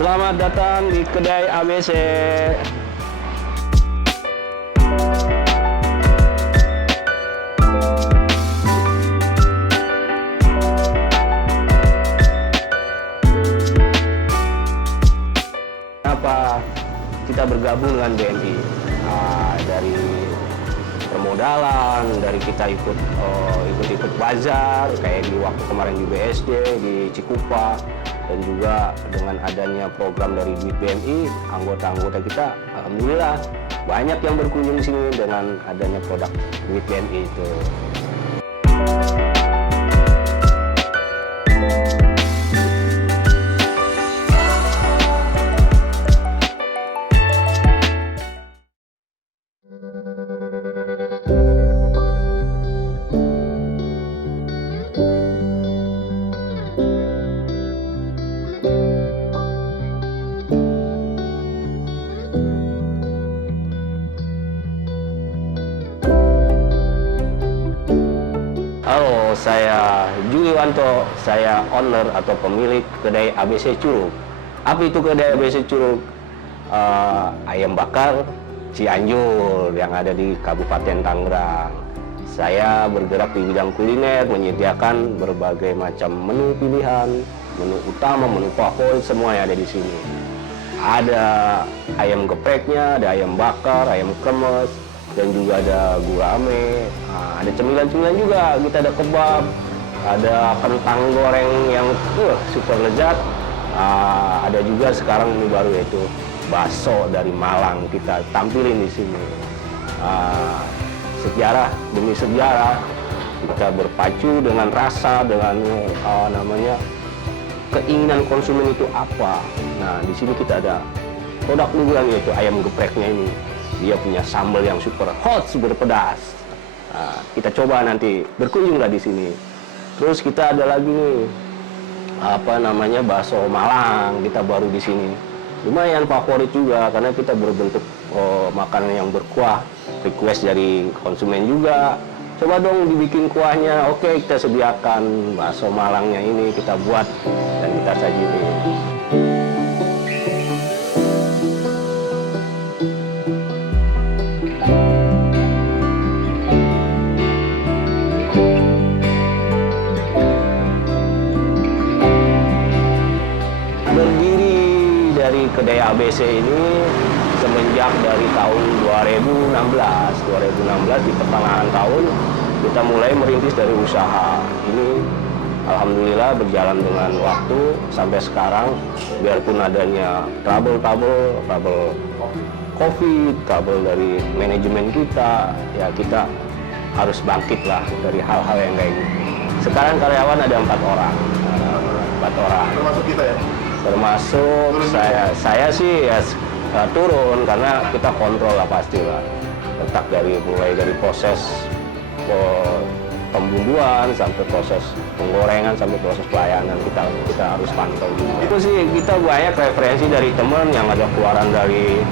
Selamat datang di kedai ABC. Kenapa kita bergabung dengan BNI? Dari permodalan, dari kita ikut bazar, kayak di waktu kemarin di BSD, di Cikupa, dan juga dengan adanya program dari Duit BNI, anggota-anggota kita, alhamdulillah banyak yang berkunjung di sini dengan adanya produk Duit BNI itu. Halo, saya Juliwanto, saya owner atau pemilik kedai ABC Curug. Apa itu kedai ABC Curug? Ayam bakar Cianjur yang ada di Kabupaten Tangerang. Saya bergerak di bidang kuliner, menyediakan berbagai macam menu pilihan, menu utama, menu favorit, semua yang ada di sini. Ada ayam gepreknya, ada ayam bakar, ayam kremes, dan juga ada gurame, ada cemilan-cemilan juga, kita ada kebab, ada kentang goreng yang super lezat, ada juga sekarang ini baru yaitu bakso dari Malang kita tampilin di sini. Sejarah demi sejarah, kita berpacu dengan rasa, dengan keinginan konsumen itu apa. Nah, di sini kita ada produk unggulan yaitu ayam gepreknya ini. Dia punya sambal yang super hot, super pedas. Nah, kita coba nanti berkunjunglah di sini. Terus kita ada lagi nih, bakso Malang. Kita baru di sini. Lumayan favorit juga karena kita berbentuk makanan yang berkuah. Request dari konsumen juga. Coba dong dibikin kuahnya. Oke, kita sediakan bakso Malangnya ini kita buat dan kita sajiin. Dari kedai ABC ini semenjak dari tahun 2016 di pertengahan tahun kita mulai merintis dari usaha ini. Alhamdulillah berjalan dengan waktu sampai sekarang, biarpun adanya trouble COVID, trouble dari manajemen kita, ya kita harus bangkit lah dari hal-hal yang kayak gitu. Sekarang karyawan ada 4 orang. Termasuk kita ya? Termasuk saya sih ya turun karena kita kontrol lah pastilah. Letak mulai dari proses pembumbuan sampai proses penggorengan sampai proses pelayanan kita harus pantau juga. Itu sih kita banyak referensi dari teman yang ada keluaran dari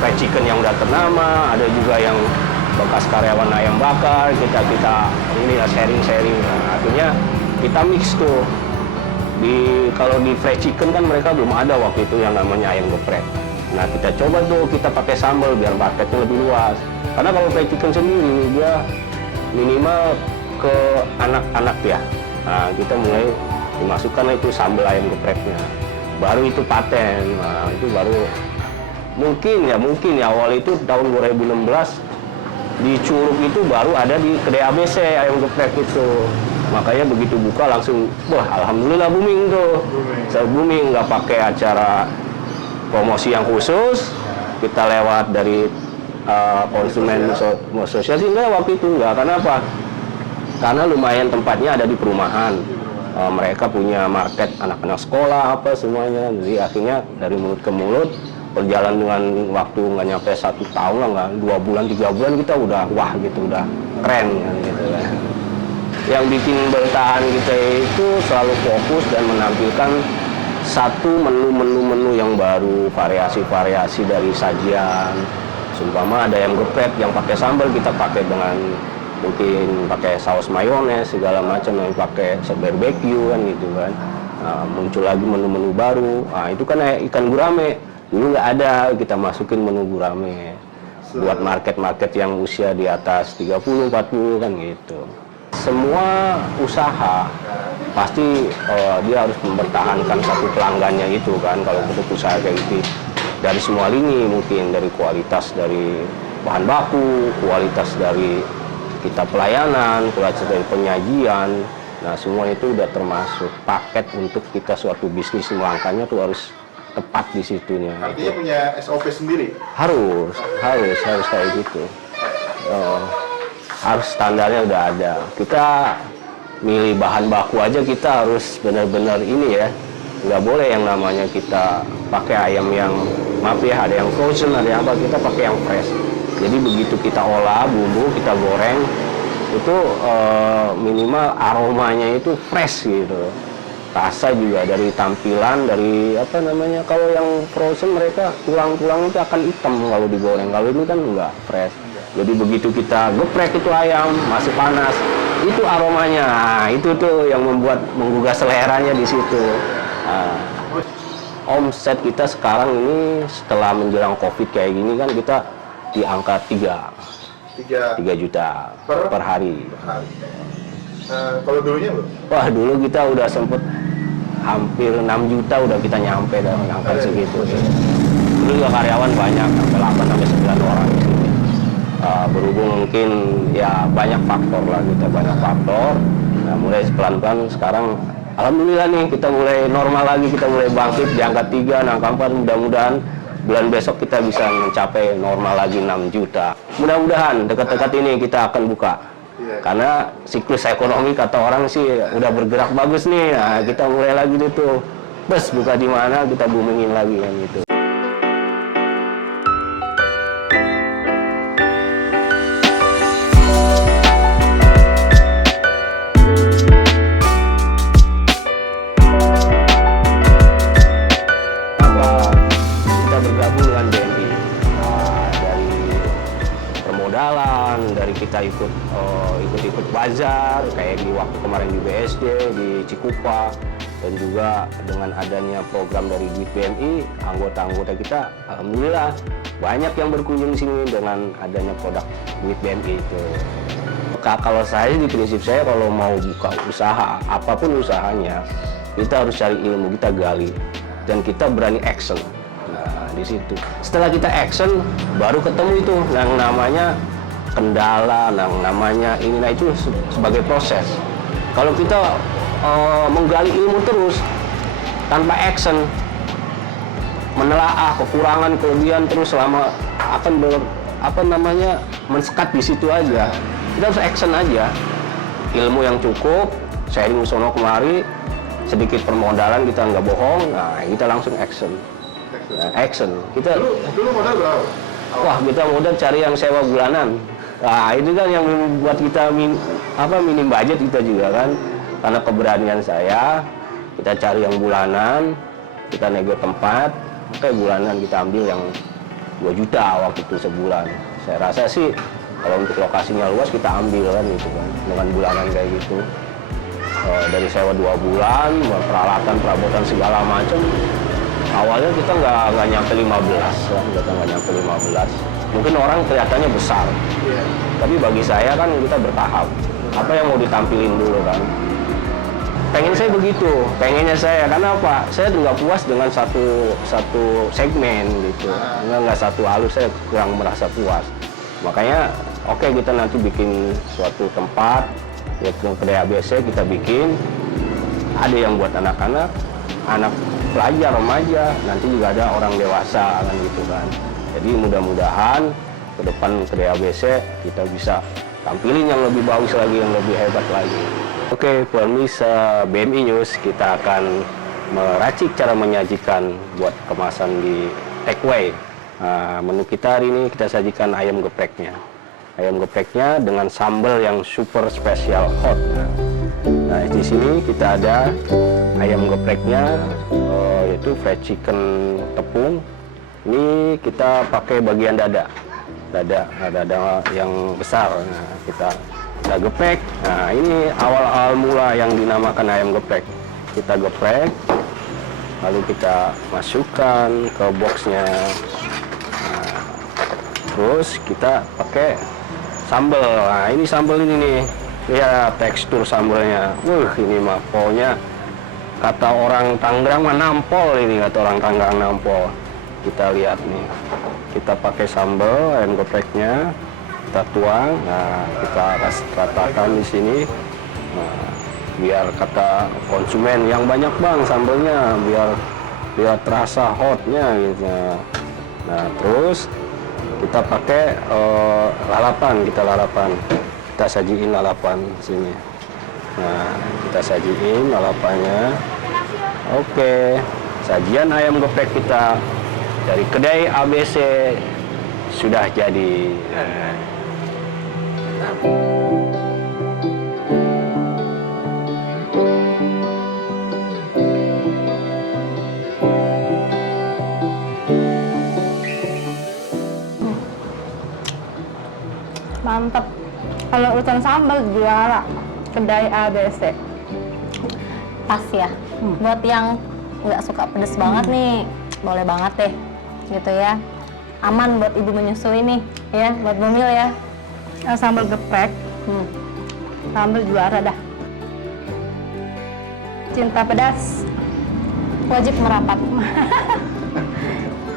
fried chicken yang udah ternama, ada juga yang bekas karyawan ayam bakar, kita ini ya sharing. Nah, akhirnya kita mix tuh. Kalau di fried chicken kan mereka belum ada waktu itu yang namanya ayam geprek. Nah, kita coba tuh kita pakai sambal biar marketnya lebih luas. Karena kalau fried chicken sendiri dia minimal ke anak-anak ya. Nah, kita mulai dimasukkan itu sambal ayam gepreknya. Baru itu paten. Nah, itu baru mungkin ya awal itu tahun 2016 di Curug itu baru ada di kedai ABC ayam geprek itu. Makanya begitu buka langsung, wah alhamdulillah booming tuh. Saya booming, nggak pakai acara promosi yang khusus. Kita lewat dari konsumen asosiasi enggak waktu itu enggak. Karena apa? Karena lumayan tempatnya ada di perumahan. Mereka punya market anak-anak sekolah apa semuanya. Jadi akhirnya dari mulut ke mulut berjalan dengan waktu nggak nyampe 1 tahun lah, nggak 2 bulan 3 bulan kita udah wah gitu, udah keren gitu kan. Yang bikin bertahan kita itu selalu fokus dan menampilkan satu menu yang baru, variasi-variasi dari sajian. Seumpama ada yang geprek yang pakai sambal, kita pakai dengan mungkin pakai saus mayones segala macam, yang pakai barbecue kan gitu kan. muncul lagi menu-menu baru. Nah, itu kan ikan gurame dulu nggak ada, kita masukin menu gurame buat market-market yang usia di atas 30-40 kan gitu. Semua usaha pasti dia harus mempertahankan satu pelanggannya itu kan, kalau untuk usaha kayak gitu, dari semua lini, mungkin dari kualitas dari bahan baku, kualitas dari kita pelayanan, kualitas dari penyajian. Nah, semua itu udah termasuk paket untuk kita suatu bisnis melangkahnya tuh harus tepat di situnya. Artinya punya SOP sendiri? Harus kayak gitu. Harus standarnya udah ada. Kita milih bahan baku aja kita harus benar-benar ini ya. Nggak boleh yang namanya kita pakai ayam yang, maaf ya, ada yang frozen, ada yang apa, kita pakai yang fresh. Jadi begitu kita olah bumbu, kita goreng, itu minimal aromanya itu fresh gitu. Rasa juga dari tampilan, dari apa namanya, kalau yang frozen mereka tulang-tulang itu akan hitam kalau digoreng, kalau ini kan enggak, fresh. Jadi begitu kita geprek itu ayam masih panas, itu aromanya, nah, itu tuh yang membuat menggugah seleranya di situ. Omset kita sekarang ini setelah menjelang COVID kayak gini kan kita di angka 3 juta per hari. Kalau dulunya bro? Wah, dulu kita udah sempet hampir 6 juta udah kita nyampe dalam angka segitu. Dulu juga karyawan banyak, sampai 8-9 orang di sini. Berhubung mungkin ya banyak faktor lah, kita banyak faktor. Nah, mulai pelan-pelan sekarang alhamdulillah nih kita mulai normal lagi, kita mulai bangkit di angka 3, angka 4, mudah-mudahan bulan besok kita bisa mencapai normal lagi 6 juta. Mudah-mudahan dekat-dekat ini kita akan buka. Karena siklus ekonomi kata orang sih udah bergerak bagus nih. Nah, kita mulai lagi tuh. Bes buka di mana kita boomingin lagi kan gitu. Dari kita ikut bazar kayak di waktu kemarin di BSD, di Cikupa, dan juga dengan adanya program dari Duit BMI, anggota-anggota kita alhamdulillah banyak yang berkunjung sini dengan adanya produk Duit BMI itu. Kalau saya di prinsip saya kalau mau buka usaha, apapun usahanya, kita harus cari ilmu, kita gali, dan kita berani action. Nah, di situ. Setelah kita action, baru ketemu itu yang namanya kendala, yang namanya ini, nah itu sebagai proses. Kalau kita menggali ilmu terus tanpa action, menelaah kekurangan kelebihan terus selama akan mensekat di situ aja. Kita harus action aja, ilmu yang cukup, sharing sono kemari, sedikit permodalan kita nggak bohong, nah kita langsung action. Nah, action. Kita dulu modal berapa? Wah, kita modal cari yang sewa bulanan. Nah, itu kan yang membuat kita minim budget kita juga kan. Karena keberanian saya, kita cari yang bulanan, kita nego tempat, oke bulanan kita ambil yang 2 juta waktu itu sebulan. Saya rasa sih kalau untuk lokasinya luas kita ambil kan gitu kan, dengan bulanan kayak gitu. Dari sewa 2 bulan, peralatan, perabotan segala macam. Awalnya kita nggak nyampe 15 kan, kita nggak nyampe 15. Mungkin orang kelihatannya besar, tapi bagi saya kan kita bertahap. Apa yang mau ditampilin dulu kan? Pengen saya begitu, pengennya saya. Karena apa? Saya nggak puas dengan satu segmen gitu. Nggak satu alus, saya kurang merasa puas. Makanya, oke, kita nanti bikin suatu tempat, ya kedai ABC kita bikin. Ada yang buat anak-anak, anak pelajar, remaja, nanti juga ada orang dewasa kan gitu kan. Jadi mudah-mudahan ke depan kedai ABC kita bisa tampilin yang lebih bagus lagi, yang lebih hebat lagi. Oke, pemirsa BMI News, kita akan meracik cara menyajikan buat kemasan di takeaway. Menu kita hari ini kita sajikan ayam gepreknya. Ayam gepreknya dengan sambal yang super spesial hot. Nah, di sini kita ada ayam gepreknya, yaitu fried chicken tepung. Ini kita pakai bagian dada yang besar. Nah, kita geprek. Nah, ini awal mula yang dinamakan ayam geprek. kita geprek, lalu kita masukkan ke boxnya. Nah, terus kita pakai sambal. Nah, ini sambal ini nih, lihat tekstur sambalnya. Ini mah pokoknya kata orang Tangerang mah nampol ini, kata orang Tangerang nampol. Kita lihat nih, kita pakai sambal ayam gepreknya, kita tuang. Nah, kita ratakan di sini. Nah, biar kata konsumen yang banyak bang sambalnya, biar terasa hotnya gitu. Nah, terus kita pakai lalapan, kita sajiin lalapan di sini. Nah, kita sajiin lalapannya. Oke, sajian ayam geprek kita dari kedai ABC sudah jadi. Mantap. Kalau urusan sambal juara kedai ABC. Pas ya. Buat yang nggak suka pedes banget nih, boleh banget deh, gitu ya. Aman buat ibu menyusui nih, ya, buat Bumil ya. Sambal geprek, sambal juara dah. Cinta pedas Wajib merapat.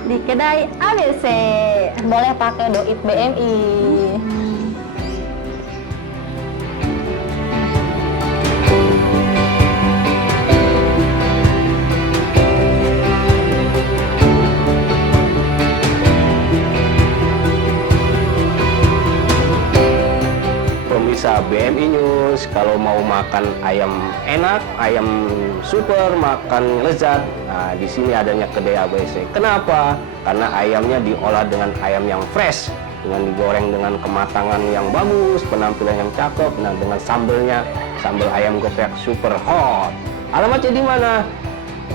di kedai ABC. Boleh pakai doit BMI. Pemirsa BMI News, kalau mau makan ayam enak, ayam super, makan lezat, nah di sini adanya kedai ABC. Kenapa? Karena ayamnya diolah dengan ayam yang fresh, dengan digoreng dengan kematangan yang bagus, penampilan yang cakep, nah dengan sambelnya, sambal ayam geprek super hot. Alamatnya di mana?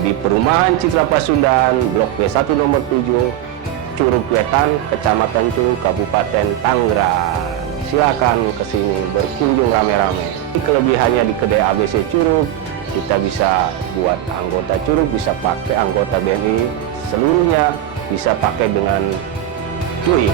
Di Perumahan Citra Pasundan, Blok B1 nomor 7, Curug Wetan, Kecamatan Curug, Kabupaten Tangerang. Silakan ke sini berkunjung rame-rame. Kelebihannya di kedai ABC Curug, kita bisa buat anggota Curug, bisa pakai anggota BMI seluruhnya, bisa pakai dengan cuy.